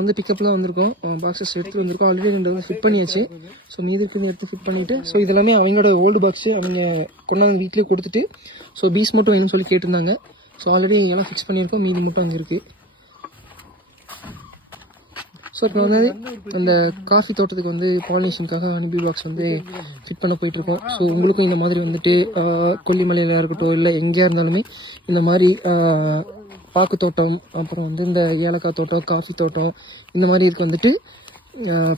வந்து பிக்கப்பில் தான் வந்திருக்கோம், பாக்ஸஸ் எடுத்துகிட்டு வந்திருக்கோம். ஆல்ரெடி 2 வந்து ஃபிட் பண்ணியாச்சு. ஸோ மீதி இருக்கிறது எடுத்து ஃபிட் பண்ணிவிட்டு, ஸோ இதெல்லாமே அவங்களோட ஓல்டு பாக்ஸு அவங்க கொண்டாந்து வீட்டிலே கொடுத்துட்டு, ஸோ பீஸ் மட்டும் வேணும்னு சொல்லி கேட்டிருந்தாங்க. ஸோ ஆல்ரெடி எல்லாம் ஃபிக்ஸ் பண்ணியிருக்கோம், மீதி மட்டும் அங்கே இருக்குது. ஸோ இப்போ வந்து அந்த காஃபி தோட்டத்துக்கு வந்து பாலினேஷனுக்காக ஹனிபி பாக்ஸ் வந்து ஃபிட் பண்ண போயிட்டுருக்கோம். ஸோ உங்களுக்கும் இந்த மாதிரி வந்துட்டு கொல்லிமலையில் இருக்கட்டும், இல்லை எங்கேயா இருந்தாலுமே இந்த மாதிரி பாக்கு தோட்டம், அப்புறம் வந்து இந்த ஏலக்காய் தோட்டம், காஃபி தோட்டம், இந்த மாதிரி இதுக்கு வந்துட்டு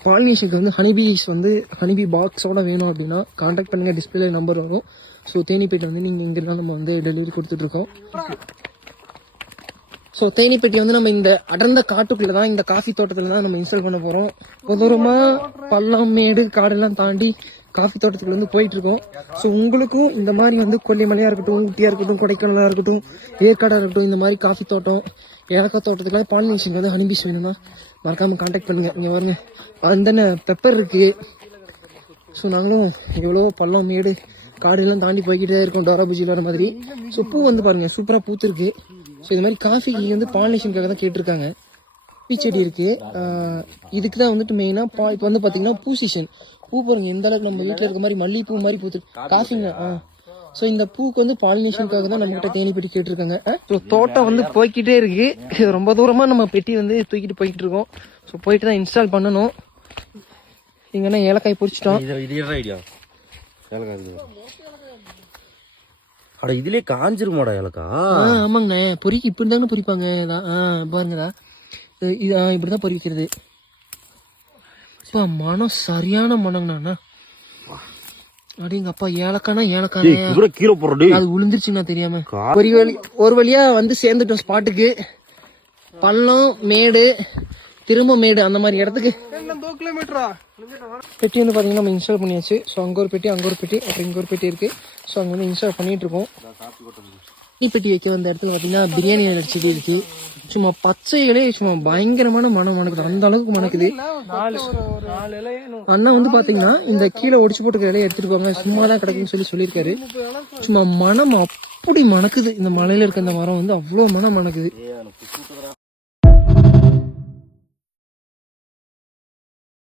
பாலினேஷனுக்கு வந்து ஹனிபீஸ் வந்து ஹனிபி பாக்ஸோட வேணும் அப்படின்னா கான்டாக்ட் பண்ணுங்கள். டிஸ்பிளே நம்பர் வரும். ஸோ தேனிப்பேட்டை வந்து நீங்கள் இங்கே இருந்தால் நம்ம வந்து டெலிவரி கொடுத்துட்ருக்கோம். ஸோ தேனிப்பேட்டை வந்து நம்ம இந்த அடர்ந்த காட்டுக்குள்ளே தான், இந்த காஃபி தோட்டத்தில் தான் நம்ம இன்ஸ்டால் பண்ண போகிறோம். தூரமாக பள்ளம் மேடு காடெல்லாம் தாண்டி காஃபி தோட்டத்துக்குள்ள வந்து போயிட்டுருக்கோம். ஸோ உங்களுக்கும் இந்த மாதிரி வந்து கொல்லிமலையாக இருக்கட்டும், ஊட்டியாக இருக்கட்டும், கொடைக்கானலாக இருக்கட்டும், ஏற்காடாக இருக்கட்டும், இந்த மாதிரி காஃபி தோட்டம், ஏலக்காய் தோட்டத்துக்குலாம் பாலினேஷனுக்கு வந்து ஹனிபீஸ் வேணும்னா மறக்காமல் கான்டாக்ட் பண்ணுங்கள். இங்கே பாருங்க, அந்த பெப்பர் இருக்குது. ஸோ நாங்களும் எவ்வளோ பள்ளம் மேடு காடெல்லாம் தாண்டி போய்கிட்டே இருக்கோம், டோரா பூஜி வர மாதிரி. ஸோ பூ வந்து பாருங்கள் சூப்பராக பூத்துருக்கு. ஸோ இந்த மாதிரி காஃபிக்கு வந்து பாலினேஷனுக்காக தான் கேட்டிருக்காங்க. பூச்செடி இருக்குது, இதுக்கு தான் வந்துட்டு மெயினாக இப்போ வந்து பார்த்தீங்கன்னா பூ சீசன். பூ பாருங்க எந்த அளவுக்கு நம்ம வீட்டில் இருக்க மாதிரி மல்லிகைப்பூ மாதிரி பூத்துருக்கு காஃபிங்க. ஸோ இந்த பூக்கு வந்து பாலினேஷனுக்காக தான் நம்மகிட்ட தேனிப்பெட்டி கேட்டிருக்காங்க. ஸோ தோட்டம் வந்து போய்கிட்டே இருக்கு, ரொம்ப தூரமாக நம்ம பெட்டி வந்து தூக்கிட்டு போய்கிட்டு இருக்கோம். ஸோ போயிட்டு தான் இன்ஸ்டால் பண்ணணும். இங்கன்னா ஏலக்காய் பொரிச்சிட்டோம். இதுலயே காஞ்சிருமாடா ஏலக்கா? ஆமாங்கண்ணே, பொறிக்கு இப்படி தாங்க பொறிப்பாங்க. பாருங்கடா, இப்படிதான் பொறிக்கிறது. இப்போ மனம் சரியான மனங்கண்ணா. அப்படிங்க அப்பா, ஏலக்கானா ஏலக்காய் கீழே போடுறது அது விழுந்துருச்சுன்னா தெரியாம ஒரு வழியா வந்து சேர்ந்துட்டோம் ஸ்பாட்டுக்கு. பள்ளம் மேடு திரும்ப மேடு அந்த மாதிரி இடத்துக்கு பெட்டி வந்து பாத்தீங்கன்னா நம்ம இன்ஸ்டால் பண்ணியாச்சு. ஸோ அங்கே ஒரு பெட்டி, அங்கே ஒரு பெட்டி, அப்புறம் இங்கே ஒரு பெட்டி இருக்கு. ஸோ அங்கே வந்து இன்ஸ்டால் பண்ணிட்டு இருக்கோம். பெட்டி வைக்க வந்த இடத்துல பாத்தீங்கன்னா பிரியாணி செடி இருக்கு. சும்மா பச்சைகளே சும்மா பயங்கரமான மனம் மணக்குது, அந்த அளவுக்கு மணக்குது. அண்ணா வந்து பாத்தீங்கன்னா இந்த கீழே ஒடிச்சு போட்டுக்கிற இலையை எடுத்துட்டு போங்க, சும்மாதான் கிடைக்குன்னு சொல்லியிருக்காரு. சும்மா மனம் அப்படி மணக்குது. இந்த மலையில இருக்க இந்த மரம் வந்து அவ்வளவு மனம் மணக்குது.